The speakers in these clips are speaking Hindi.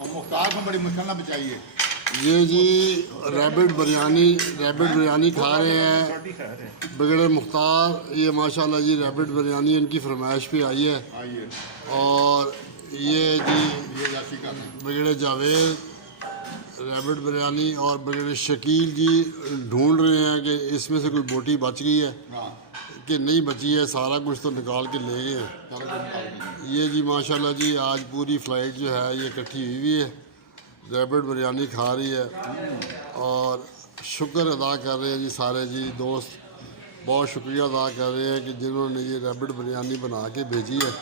और मुख्तार को बड़ी मुश्किल ना बचाइए। ये जी रैबिट बिरयानी खा रहे हैं बगैर मुख्तार। ये माशाल्लाह जी रैबिट बिरयानी इनकी फरमाइश पे आई है। आइए और ये जी ये जासी का है। बगैर जावेद रैबिट बिरयानी और बगैर शकील जी ढूंढ रहे हैं कि इसमें से कोई बोटी बच गई है हाँ कि नहीं बची है। सारा कुछ तो निकाल के ले गए हैं। ये जी माशाल्लाह जी आज पूरी फ्लाइट जो है ये इकट्ठी हुई है, रैबिट बिरयानी खा रही है और शुक्र अदा कर रहे हैं जी सारे जी दोस्त। बहुत शुक्रिया अदा कर रहे हैं कि जिन्होंने ये रैबिट बिरयानी बना के भेजी है,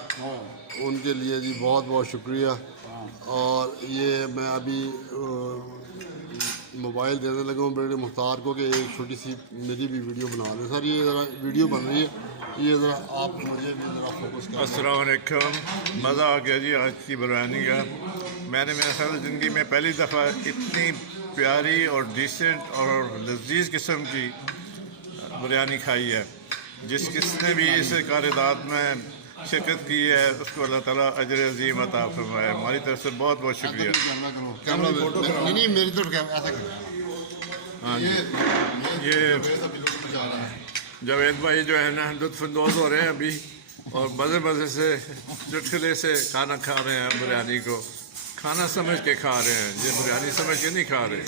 उनके लिए जी बहुत बहुत शुक्रिया। और ये मैं अभी मोबाइल देने लगा हूँ बेटे मुख्तार को कि एक छोटी सी मेरी भी वीडियो बना लें। सर ये ज़रा वीडियो बन रही है, ये ज़रा आप मुझे भी ज़रा फोकस करें। अस्सलाम वालेकुम। मज़ा आ गया जी आज की बिरयानी का। मैंने मेरे ख्याल ज़िंदगी में पहली दफ़ा इतनी प्यारी और डिसेंट और लजीज किस्म की बिरयानी खाई है। जिसने भी इस कारदात में शिरकत की है उसको अल्लाह ताला अजर अजीम अता फरमाए। हमारी तरफ से बहुत बहुत शुक्रिया। कैमरा नहीं मेरी तरफ ऐसा करो। हाँ जी, ये जावेद भाई जो है ना लुत्फ़अंदोज़ हो रहे हैं अभी और मज़े मज़े से चुटकुले से खाना खा रहे हैं। बिरयानी को खाना समझ के खा रहे हैं, ये बिरयानी समझ के नहीं खा रहे।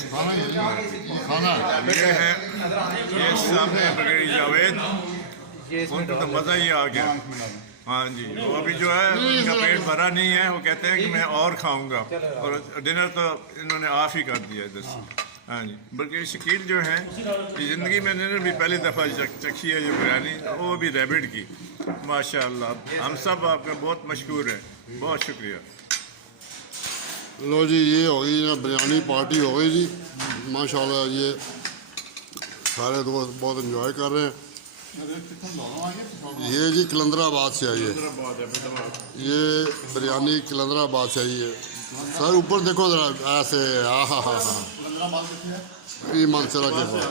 ये है ये सामने बगैर जावेद, उनको तो मज़ा ही आ गया। हाँ जी, वो अभी जो है उनका पेट भरा नहीं है, वो कहते हैं कि मैं और खाऊंगा और डिनर तो इन्होंने ऑफ ही कर दिया इधर से। हाँ जी, बल्कि शकील जो है ये ज़िंदगी में इन्होंने भी पहली दफ़ा चखी है ये बिरयानी, वो भी रैबिट की। माशाल्लाह हम सब आपका बहुत मशहूर है, बहुत शुक्रिया। लो जी ये हो गई ना बिरयानी पार्टी हो गई जी माशाल्लाह। ये सारे दोस्त बहुत एंजॉय कर रहे हैं। ये जी कलंदराबाद से आई है, ये बिरयानी कलंदराबाद से आई है। सर ऊपर देखो ज़रा ऐसे, हाँ हाँ हाँ हाँ, ये मानसरा के पास।